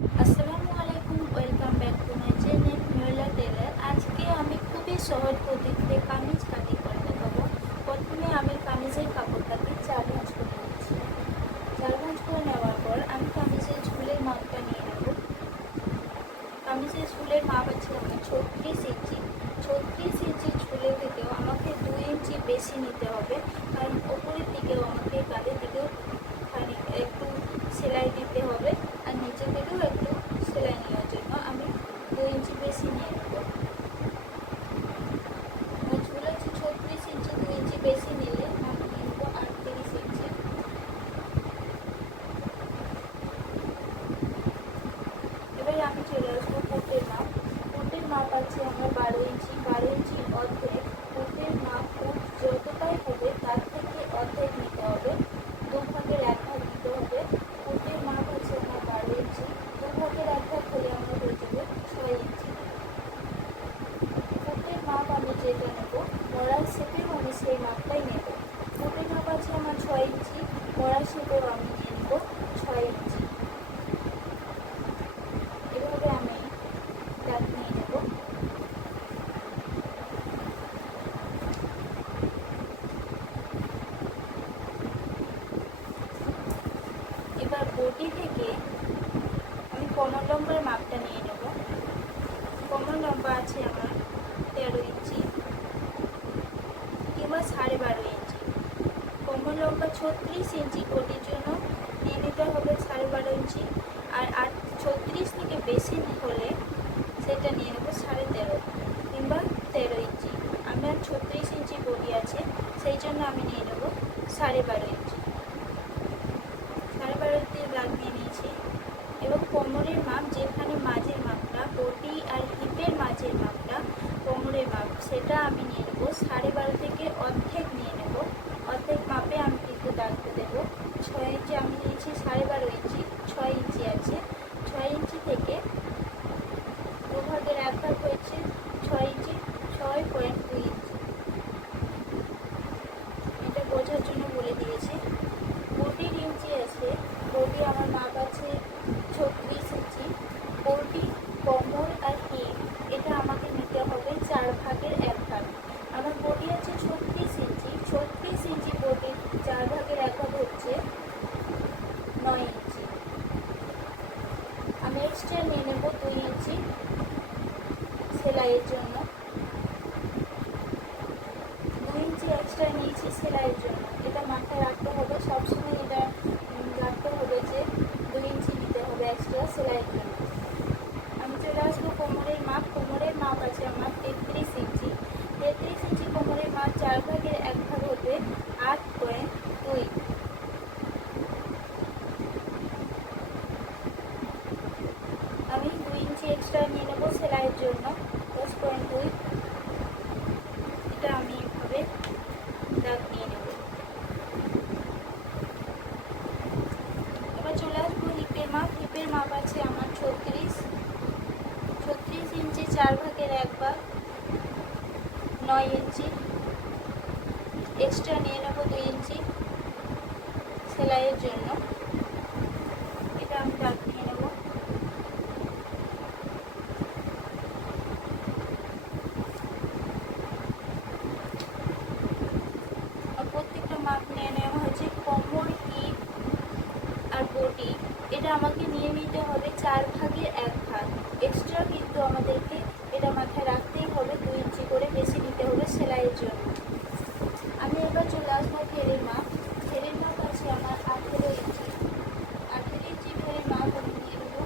আসসালামু আলাইকুম, welcome back to my channel মহিলা টেলার। আজকে আমি খুবই সহজ পদ্ধতিতে কামিজ কাটিং করে দেখাবো। প্রথমে আমি কামিজের কাপড়টাকে 4 ভাঁজ করে নিচ্ছি। 4 ভাঁজ করে নেওয়ার পর আমি কামিজের ঝুলের মাপটা নিয়ে নেব। কামিজের ঝুলের মাপ আছে আমার 36 ইঞ্চি। 36 ইঞ্চি ঝুলে থেকেও আমাকে 2 ইঞ্চি বেশি নিতে হবে, কারণ ওপরের দিকেও আমাকে গালের দিকেও একটু সেলাই দিতে হবে, আর নিচে থেকেও একটু সেলাই নেওয়ার জন্য আমি 2 ইঞ্চি বেশি নিয়ে নেব। আমার ঝুল হচ্ছে 36 ইঞ্চি, 2 ইঞ্চি বেশি নিলে আমি নিয়ে নেবো 38 ইঞ্চি। এবার আমি চলে আসবো কোটের মাপ। কোটের মাপ আছে আমার 12 ইঞ্চি। 12 ইঞ্চি অর্ধেক কোটের মাপ যতটাই হবে তার থেকে অর্ধেক নিতে হবে, 2 ভাগের 1 ভাগ নিতে হবে। কোটের মাপ আছে আমার 12 ইঞ্চি, 2 ভাগের 1 ভাগ হলে আমার হয়ে যাবে 6 ইঞ্চি। কোটের মাপ আমি যেটা নেব, মরার শেপেও আমি সেই মাপটাই নেব। কোটের মাপ আছে আমার 6 ইঞ্চি, মরার শেপেও আমি নিয়ে নেব 6 ইঞ্চি। এভাবে আমি দাগ নিয়ে নেব। এবার বডি থেকে আমি কোমর লম্বার মাপটা নিয়ে নেব। কোমর লম্বা আছে আমার 13 ইঞ্চি কিংবা 12.5 ইঞ্চি। কোমর লম্বা 36 ইঞ্চি বডির জন্য নিয়ে নিতে হবে 12.5 ইঞ্চি, আর 36 থেকে বেশি হলে সেটা নিয়ে নেবো 13.5 কিংবা 13 ইঞ্চি। আমার 36 ইঞ্চি বডি আছে, সেই জন্য আমি নিয়ে নেবো 12.5 ইঞ্চি। 12.5 দিয়ে দাগ দিয়ে নিয়েছি। এবং কোমরের মাপ, যেখানে মাঝের মাপটা বডি আর হিপের মাঝের মাপটা কোমরের মাপ, সেটা আমি নিয়ে নেবো 12.5 থেকে অর্ধেক নিয়ে নেব। অর্ধেক মাপে আমি কিন্তু দাগতে দেবো। 6 ইঞ্চি আমি নিয়েছি, 12.5 ইঞ্চি 6 ইঞ্চি আছে। 6 ইঞ্চি থেকে 2 ভাগের 1 ভাগ হয়েছে 6 ইঞ্চি, 6.2 ইঞ্চি। এটা বোঝার জন্য বলে দিয়েছি। বডির ইঞ্চি আছে, বডি আমার মাপ আছে 36 ইঞ্চি। বডি, কোমর আর হিপ এটা আমাকে নিতে হবে 4 ভাগের 1 ভাগ। আমার বডি আছে 36 ইঞ্চি, 36 ইঞ্চি বডির 4 ভাগের 1 ভাগ হচ্ছে 9 ইঞ্চি। আমি এক্সট্রা নিয়ে নেব 2 ইঞ্চি সেলাইয়ের জন্য। 2 ইঞ্চি এক্সট্রা নিয়েছি সেলাইয়ের জন্য। এটা মাথায় রাখতে হবে, সবসময় এটা রাখতে হবে যে 2 ইঞ্চি নিতে হবে এক্সট্রা সেলাইয়ের জন্য। আমি চলে আসবো কোমরের মাপ। কোমরের মাপ আছে আমার 33 ইঞ্চি। 33 ইঞ্চি কোমরের মাপ 4 ভাগের 1 ভাগ হতে 8.2। আমি 2 ইঞ্চি এক্সট্রা নিয়ে নেবো সেলাইয়ের জন্য 10.2। এটা আমি এভাবে দাগ নিয়ে নেব। এবার চলে আসবো হিপের মাপ। হিপের মাপ আছে আমার 36 ইঞ্চি, 4 ভাগের 1 ভাগ 9 ইঞ্চি। এক্সট্রা নিয়ে নেব 2 ইঞ্চি সেলাইয়ের জন্য। এটা আমি দাগ নিয়ে নেব। প্রত্যেকটা মাপ নিয়ে নেওয়া হয়েছে। কোমর, হিপ আর বডি এটা আমাকে নিয়ে নিতে হবে 4 ভাগের 1 ভাগ। এক্সট্রা কিন্তু আমাদেরকে এটা মাথায় রাখতেই হবে, 2 ইঞ্চি করে বেশি নিতে হবে সেলাইয়ের জন্য। আমি এবার চলে আসবো ঘেরের মাপ। ঘেরের মাপ আছে আমার 18 ইঞ্চি। 18 ইঞ্চি ঘেরের মাপ আমি নিয়ে নেবো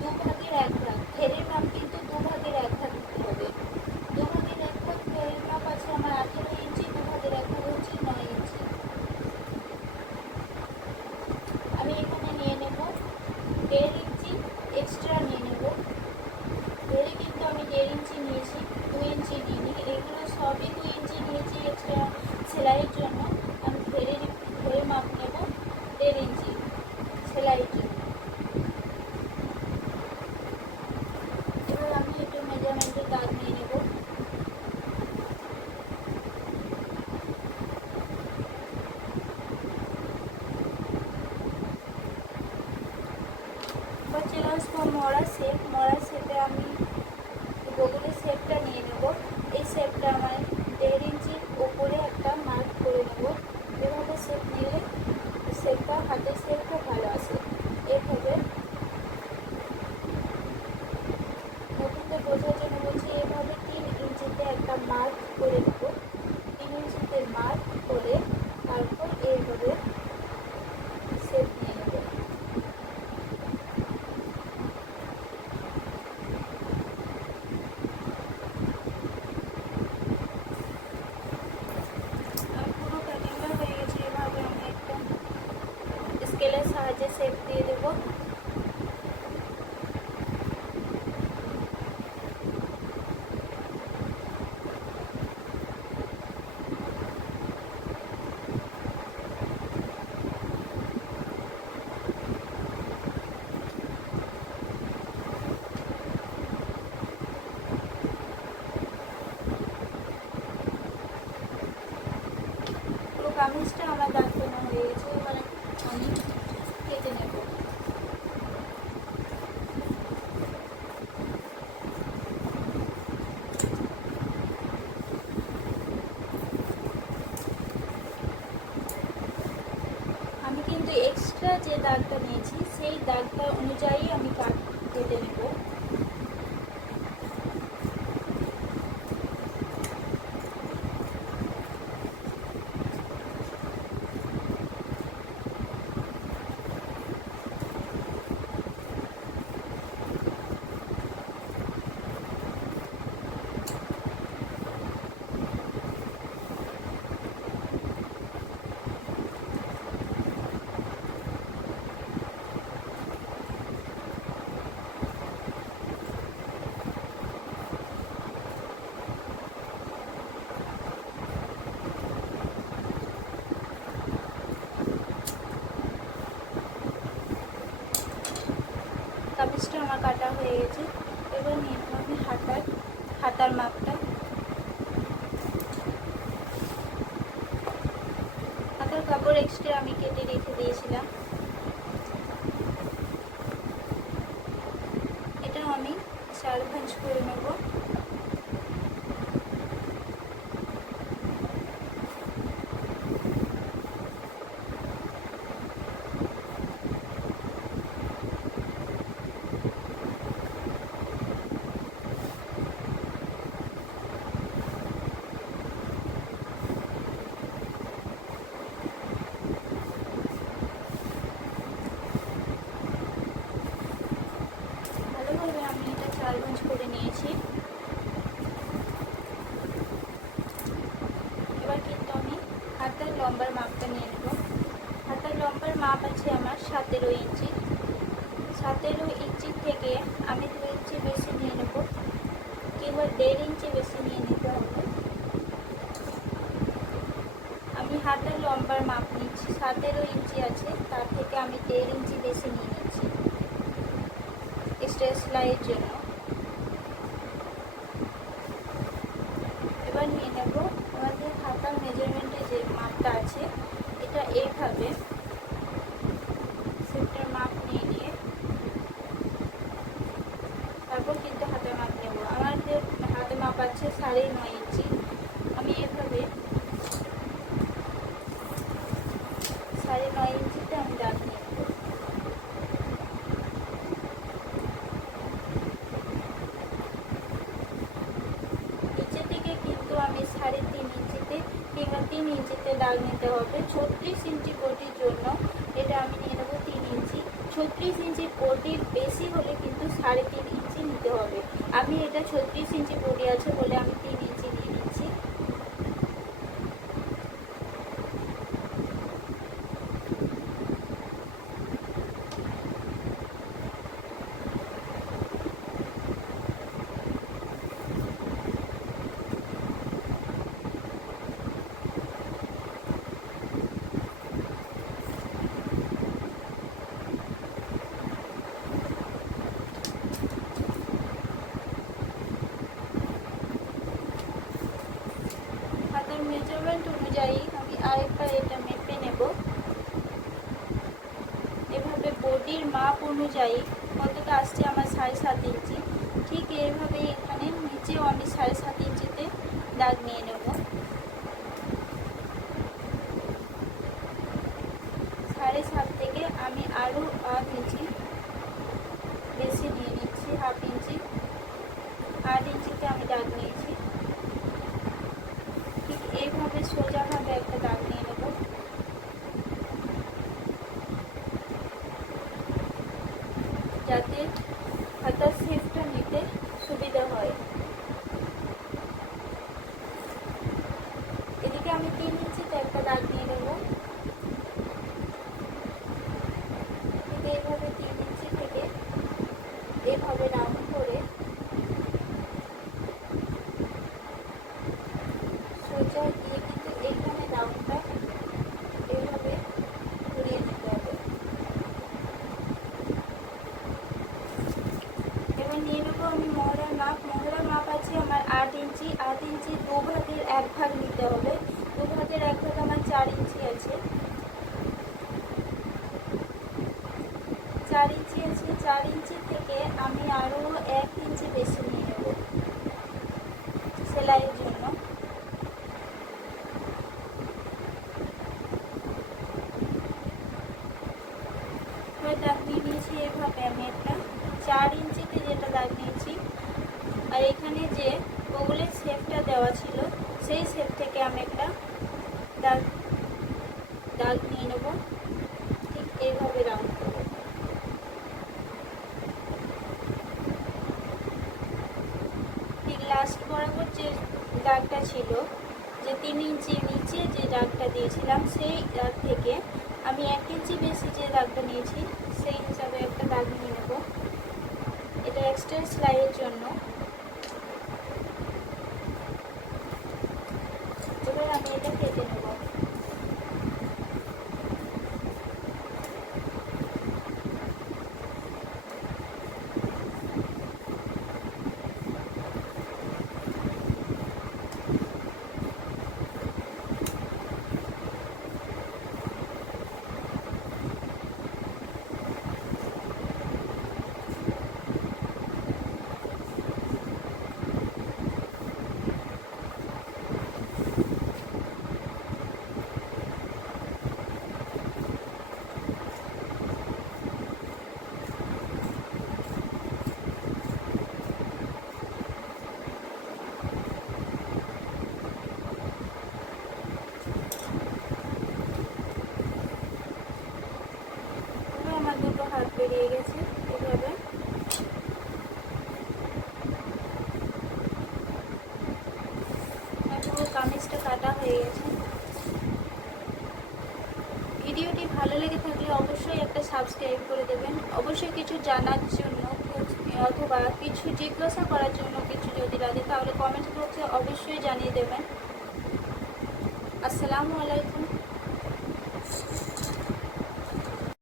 2 ভাগের 1 ভাগ। ঘেরের মাপ কিন্তু 2 ভাগের 1 ভাগ নিতে হবে। 2 ভাগের 1 ভাগ ঘেরের মাপ আছে আমার 18 ইঞ্চি, 2 ভাগের 1 ভাগ হচ্ছে 9 ইঞ্চি। আমি এখানে নিয়ে নেব 1.5 ইঞ্চি এক্সট্রা নিয়ে নেব। ঘেরে কিন্তু আমি 1.5 ইঞ্চি নিয়েছি, 2 ইঞ্চি নিইনি। এগুলো সবই 2 ইঞ্চি নিয়েছি এক্সট্রা সেলাইয়ের জন্য। আমি ঘেরে মাপ নেব 1.5 ইঞ্চি সেলাইয়ের জন্য। এবার আমি একটু মেজারমেন্টের দাগ নিয়ে নেব। এবার চলে আসবো মরা শেপে আমি বগলের শেপটা নিয়ে নেব। এই শেপটা আমার 1.5 ইঞ্চির ওপরে একটা মার্ক করে নেব। এভাবে শেপ নিলে শেপটা হাতের শেপটা ভালো আসে। এভাবে নতুনদের বোঝার জন্য বলছি, এভাবে 3 ইঞ্চিতে একটা মার্ক করে নেব। 3 ইঞ্চিতে মার্ক করে তারপর এইভাবে শেপ নিয়ে নেব। পুরো কাটিংটা হয়ে গেছে। এভাবে আমি একটা স্কেলের সাহায্যে শেপ দিয়ে দেবো। পুরো কামিজটা আমার দাগ টানা হয়ে গেছে। এবার আমি কেটে নেব। আমি কিন্তু এক্সট্রা যে দাগটা নিয়েছি সেই দাগটা অনুযায়ী আমি কেটে নেব। কামিজটা আমার কাটা হয়ে গেছে। এবার নিয়ে নেব আমি হাতার মাপটা। হাতার কাপড় এক্সট্রা আমি কেটে রেখে দিয়েছিলাম। এটা আমি 4 ভাঁজ করে নেব। ভালোভাবে আমি এটা 4 ভাঁজ করে নিয়েছি। এবার কিন্তু আমি হাতের লম্বার মাপটা নিয়ে নেব। হাতের লম্বার মাপ আছে আমার 17 ইঞ্চি। 17 ইঞ্চি থেকে আমি 2 ইঞ্চি বেশি নিয়ে নেব, কিংবা 1.5 ইঞ্চি বেশি নিয়ে নিতে হবে। আমি হাতের লম্বার মাপ নিচ্ছি 17 ইঞ্চি আছে, তার থেকে আমি 1.5 ইঞ্চি বেশি নিয়ে নিচ্ছি এক্সট্রা সেলাইয়ের জন্য। এবার নিয়ে নেব আমাদের হাতার মেজারমেন্টে যে মাপটা আছে, এটা এইভাবে সেটার মাপ নিয়ে নিয়ে তারপর কিন্তু হাতের মাপ নেব। আমার যে হাতের মাপ আছে 9.5 ইঞ্চি, আমি এভাবে 9.5 ইঞ্চিতে আমি দাগ নিয়ে নেব। নিচে থেকে কিন্তু আমি 3.5 ইঞ্চিতে কিংবা 3 ইঞ্চিতে দাগ নিতে হবে। 36 ইঞ্চি কোটির জন্য এটা আমি নিয়ে নেবো 3 ইঞ্চি। 36 ইঞ্চি কোটির বেশি হলে কিন্তু 3.5 ইঞ্চি নিতে হবে। আমি এটা 36 ইঞ্চি কোটি আছে বলে আমি 3 ইঞ্চি নিয়ে নিচ্ছি। মেজারমেন্ট অনুযায়ী আমি আরেকবার এটা মেপে নেব। এভাবে বডির মাপ অনুযায়ী 7.5 ইঞ্চি। ঠিক এইভাবে এখানে নিচেও আমি 7.5 ইঞ্চিতে দাগ নিয়ে নেব। 7.5 থেকে আমি আরও 1 ইঞ্চি বেশি নিয়ে নিচ্ছি, 1/2 ইঞ্চি। 8 ইঞ্চিতে আমি দাগ নিয়েছি। ঠিক এইভাবে সোজাভাবে একটা দাগ নিয়ে নেব, যাতে হাতার শেপটা নিতে সুবিধা হয়। এদিকে আমি 3 ইঞ্চিতে একটা দাগ নিয়ে নেব। ঠিক এইভাবে 3 ইঞ্চি থেকে এইভাবে রাউন্ড করে সোজা গিয়ে কিন্তু এইখানে রাউন্ডটা এইভাবে ঘুরিয়ে নিতে হবে। এবার নিয়ে নেবো আমি মহড়ার মাপ। মহড়ার মাপ আছে আমার 8 ইঞ্চি। 8 ইঞ্চি 2 ভাগের 1 ভাগ নিতে হবে। 2 ভাগের 1 ভাগ আমার 4 ইঞ্চি আছে। 4 ইঞ্চি আছে। 4 ইঞ্চি থেকে আমি আরও 1 ইঞ্চি বেশি নিয়ে নেব সেলাইয়ের জন্য। দাগ নিয়ে নিয়েছি এভাবে আমি একটা 4 ইঞ্চিতে যেটা দাগ নিয়েছি, আর এখানে যে বগলের শেপটা দেওয়া ছিল সেই শেপ থেকে আমি একটা দাগ নিয়ে নেব। ঠিক এইভাবে রাউন্ড করব। ঠিক লাস্ট বরাবর যে দাগটা ছিল, যে 3 ইঞ্চি নিচে যে দাগটা দিয়েছিলাম, সেই দাগ থেকে আমি 1 ইঞ্চি বেশি যে দাগটা নিয়েছি সেই হিসাবে একটা দাগ নিয়ে নেব। এটা এক্সট্রা সেলাইয়ের জন্য। এবার আমি এটা কেটে নেব। আমার দুটো হাত বেরিয়ে গেছে এভাবে। পুরো কামিজটা কাটা হয়ে গেছে। ভিডিওটি ভালো লেগে থাকলে অবশ্যই একটা সাবস্ক্রাইব করে দেবেন। অবশ্যই কিছু জানার জন্য অথবা কিছু জিজ্ঞাসা করার জন্য কিছু যদি লাগে তাহলে কমেন্ট বক্সে অবশ্যই জানিয়ে দেবেন। আসসালামু আলাইকুম।